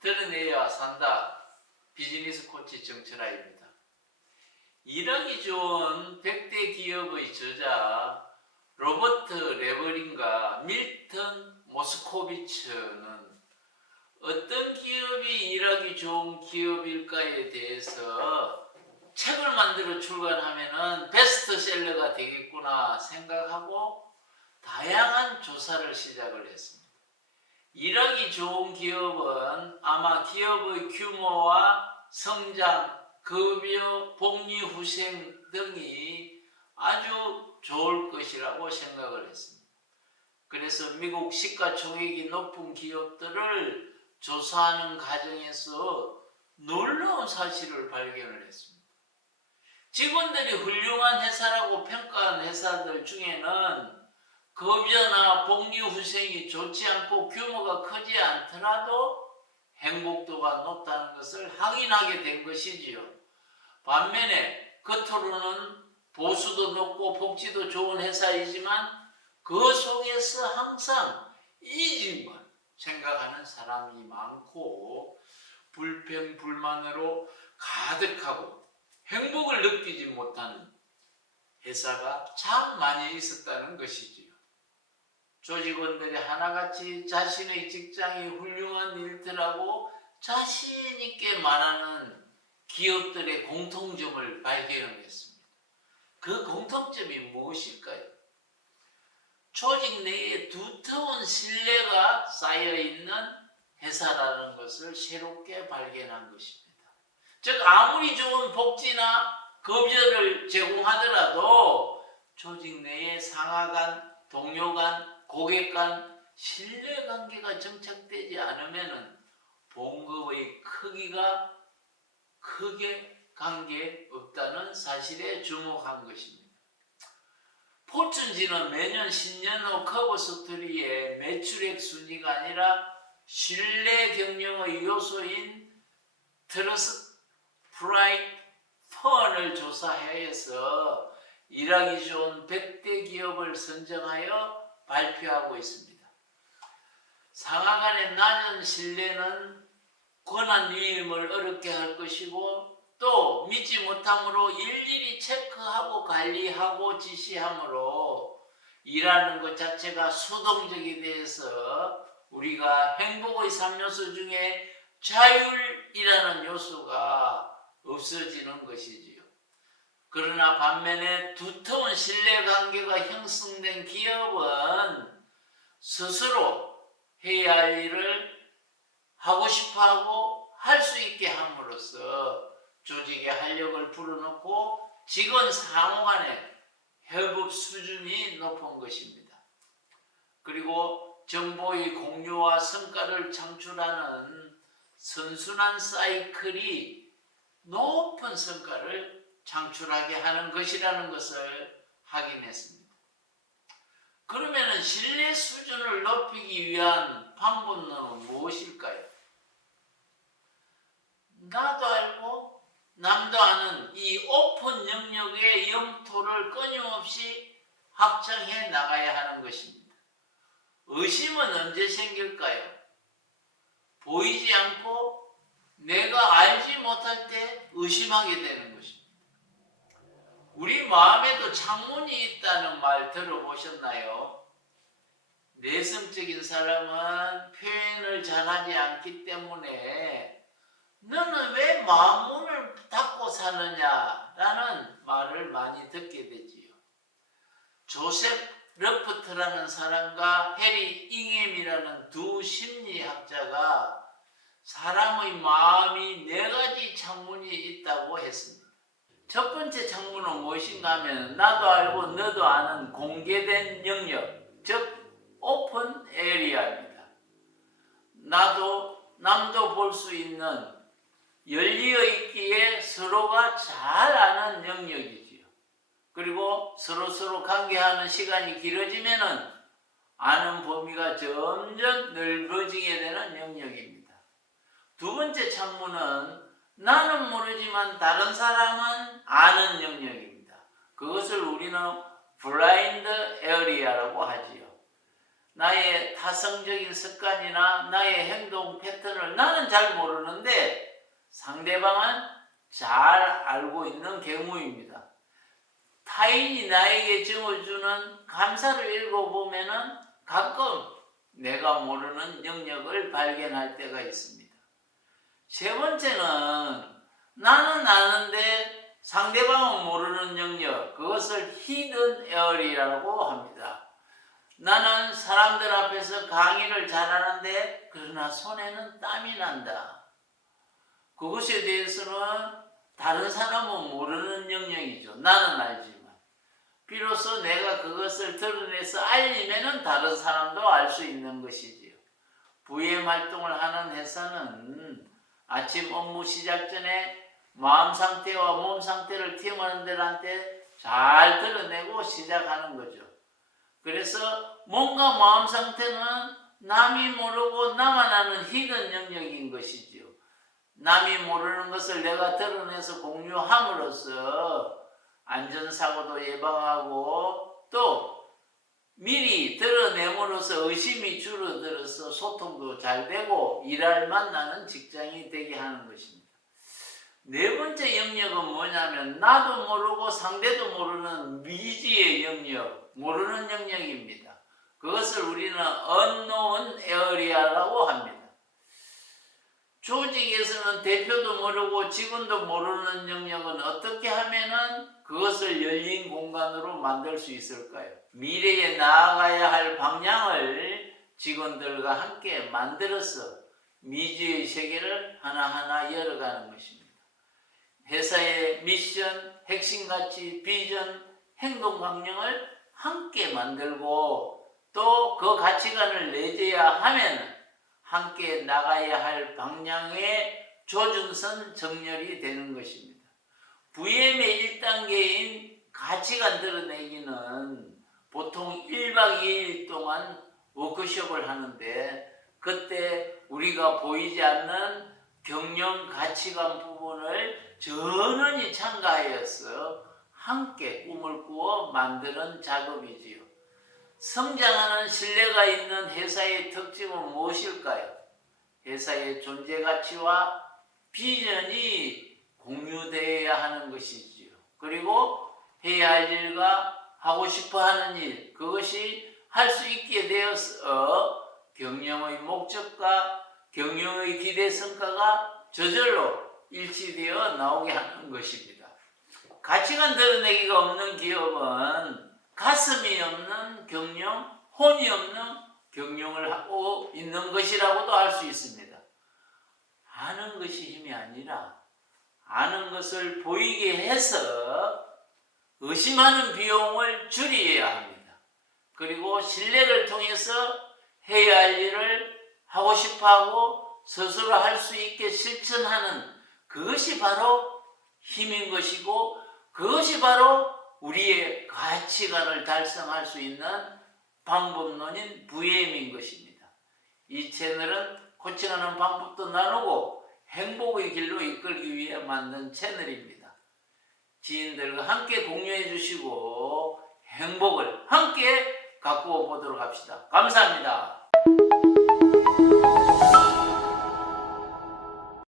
드러내야 산다. 비즈니스 코치 정철아입니다. 일하기 좋은 100대 기업의 저자 로버트 레버린과 밀턴 모스코비츠는 어떤 기업이 일하기 좋은 기업일까에 대해서 책을 만들어 출간하면은 베스트셀러가 되겠구나 생각하고 다양한 조사를 시작을 했습니다. 일하기 좋은 기업은 아마 기업의 규모와 성장, 급여, 복리후생 등이 아주 좋을 것이라고 생각을 했습니다. 그래서 미국 시가총액이 높은 기업들을 조사하는 과정에서 놀라운 사실을 발견을 했습니다. 직원들이 훌륭한 회사라고 평가한 회사들 중에는 급여나 복리후생이 좋지 않고 규모가 크지 않더라도 행복도가 높다는 것을 확인하게 된 것이지요. 반면에 겉으로는 보수도 높고 복지도 좋은 회사이지만 그 속에서 항상 이익만 생각하는 사람이 많고 불평, 불만으로 가득하고 행복을 느끼지 못하는 회사가 참 많이 있었다는 것이지요. 조직원들이 하나같이 자신의 직장이 훌륭한 일들하고 자신 있게 말하는 기업들의 공통점을 발견했습니다. 그 공통점이 무엇일까요? 조직 내에 두터운 신뢰가 쌓여있는 회사라는 것을 새롭게 발견한 것입니다. 즉 아무리 좋은 복지나 급여를 제공하더라도 조직 내에 상하 간, 동료 간, 고객 간 신뢰관계가 정착되지 않으면 봉급의 크기가 크게 관계없다는 사실에 주목한 것입니다. 포춘지는 매년 10년 후 커버 스토리의 매출액 순위가 아니라 신뢰 경영의 요소인 트러스트, 프라이드, 펀을 조사하여서 일하기 좋은 100대 기업을 선정하여 발표하고 있습니다. 상하 간의 낮은 신뢰는 권한 위임을 어렵게 할 것이고 또 믿지 못함으로 일일이 체크하고 관리하고 지시함으로 일하는 것 자체가 수동적이 돼서 우리가 행복의 3요소 중에 자율이라는 요소가 없어지는 것이지요. 그러나 반면에 두터운 신뢰관계가 형성된 기업은 스스로 해야 할 일을 하고 싶어하고 할 수 있게 함으로써 조직의 활력을 불어넣고 직원 상호 간의 협업 수준이 높은 것입니다. 그리고 정보의 공유와 성과를 창출하는 선순환 사이클이 높은 성과를 창출하게 하는 것이라는 것을 확인했습니다. 그러면 신뢰 수준을 높이기 위한 방법론은 무엇일까요? 나도 알고 남도 아는 이 오픈 영역의 영토를 끊임없이 확장해 나가야 하는 것입니다. 의심은 언제 생길까요? 보이지 않고 내가 알지 못할 때 의심하게 되는 것입니다. 우리 마음에도 창문이 있다는 말 들어보셨나요? 내성적인 사람은 표현을 잘하지 않기 때문에 너는 왜 마음 문을 닫고 사느냐라는 말을 많이 듣게 되지요. 조셉 러프트라는 사람과 해리 잉햄이라는 두 심리학자가 사람의 마음이 4가지 창문이 있다고 했습니다. 첫 번째 창문은 무엇인가 하면 나도 알고 너도 아는 공개된 영역, 즉 오픈 에리아입니다. 나도 남도 볼 수 있는 열려 있기에 서로가 잘 아는 영역이지요. 그리고 서로 관계하는 시간이 길어지면은 아는 범위가 점점 넓어지게 되는 영역입니다. 두 번째 창문은 나는 모르지만 다른 사람은 아는 영역입니다. 그것을 우리는 블라인드 에어리아라고 하지요. 나의 타성적인 습관이나 나의 행동 패턴을 나는 잘 모르는데 상대방은 잘 알고 있는 경우입니다. 타인이 나에게 증을 주는 감사를 읽어보면은 가끔 내가 모르는 영역을 발견할 때가 있습니다. 세 번째는 나는 아는데 상대방은 모르는 영역, 그것을 히든 에어리라고 합니다. 나는 사람들 앞에서 강의를 잘하는데 그러나 손에는 땀이 난다. 그것에 대해서는 다른 사람은 모르는 영역이죠. 나는 알지만. 비로소 내가 그것을 드러내서 알리면은 다른 사람도 알 수 있는 것이지요. VM 활동을 하는 회사는 아침 업무 시작 전에 마음 상태와 몸 상태를 팀원들한테 잘 드러내고 시작하는 거죠. 그래서 몸과 마음 상태는 남이 모르고 나만 아는 히든 영역인 것이지요. 남이 모르는 것을 내가 드러내서 공유함으로써 안전사고도 예방하고 또 미리 드러냄으로써 의심이 줄어들어서 소통도 잘 되고 일할 만나는 직장이 되게 하는 것입니다. 네 번째 영역은 뭐냐면 나도 모르고 상대도 모르는 미지의 영역, 모르는 영역입니다. 그것을 우리는 unknown area라고 합니다. 조직에서는 대표도 모르고 직원도 모르는 영역은 어떻게 하면은 그것을 열린 공간으로 만들 수 있을까요? 미래에 나아가야 할 방향을 직원들과 함께 만들어서 미지의 세계를 하나하나 열어가는 것입니다. 회사의 미션, 핵심 가치, 비전, 행동 방향을 함께 만들고 또 그 가치관을 내줘야 하면 함께 나가야 할 방향의 조준선 정렬이 되는 것입니다. VM의 1단계인 가치관 드러내기는 보통 1박 2일 동안 워크숍을 하는데 그때 우리가 보이지 않는 경영 가치관 부분을 전원이 참가하여서 함께 꿈을 꾸어 만드는 작업이지요. 성장하는 신뢰가 있는 회사의 특징은 무엇일까요? 회사의 존재 가치와 비전이 공유되어야 하는 것이지요. 그리고 해야 할 일과 하고 싶어 하는 일, 그것이 할 수 있게 되어서 경영의 목적과 경영의 기대 성과가 저절로 일치되어 나오게 하는 것입니다. 가치관 드러내기가 없는 기업은 가슴이 없는 경영, 혼이 없는 경영을 하고 있는 것이라고도 할 수 있습니다. 아는 것이 힘이 아니라 아는 것을 보이게 해서 의심하는 비용을 줄여야 합니다. 그리고 신뢰를 통해서 해야 할 일을 하고 싶어하고 스스로 할 수 있게 실천하는 그것이 바로 힘인 것이고 그것이 바로 우리의 가치관을 달성할 수 있는 방법론인 VM인 것입니다. 이 채널은 코칭하는 방법도 나누고 행복의 길로 이끌기 위해 만든 채널입니다. 지인들과 함께 공유해 주시고 행복을 함께 가꾸어 보도록 합시다. 감사합니다.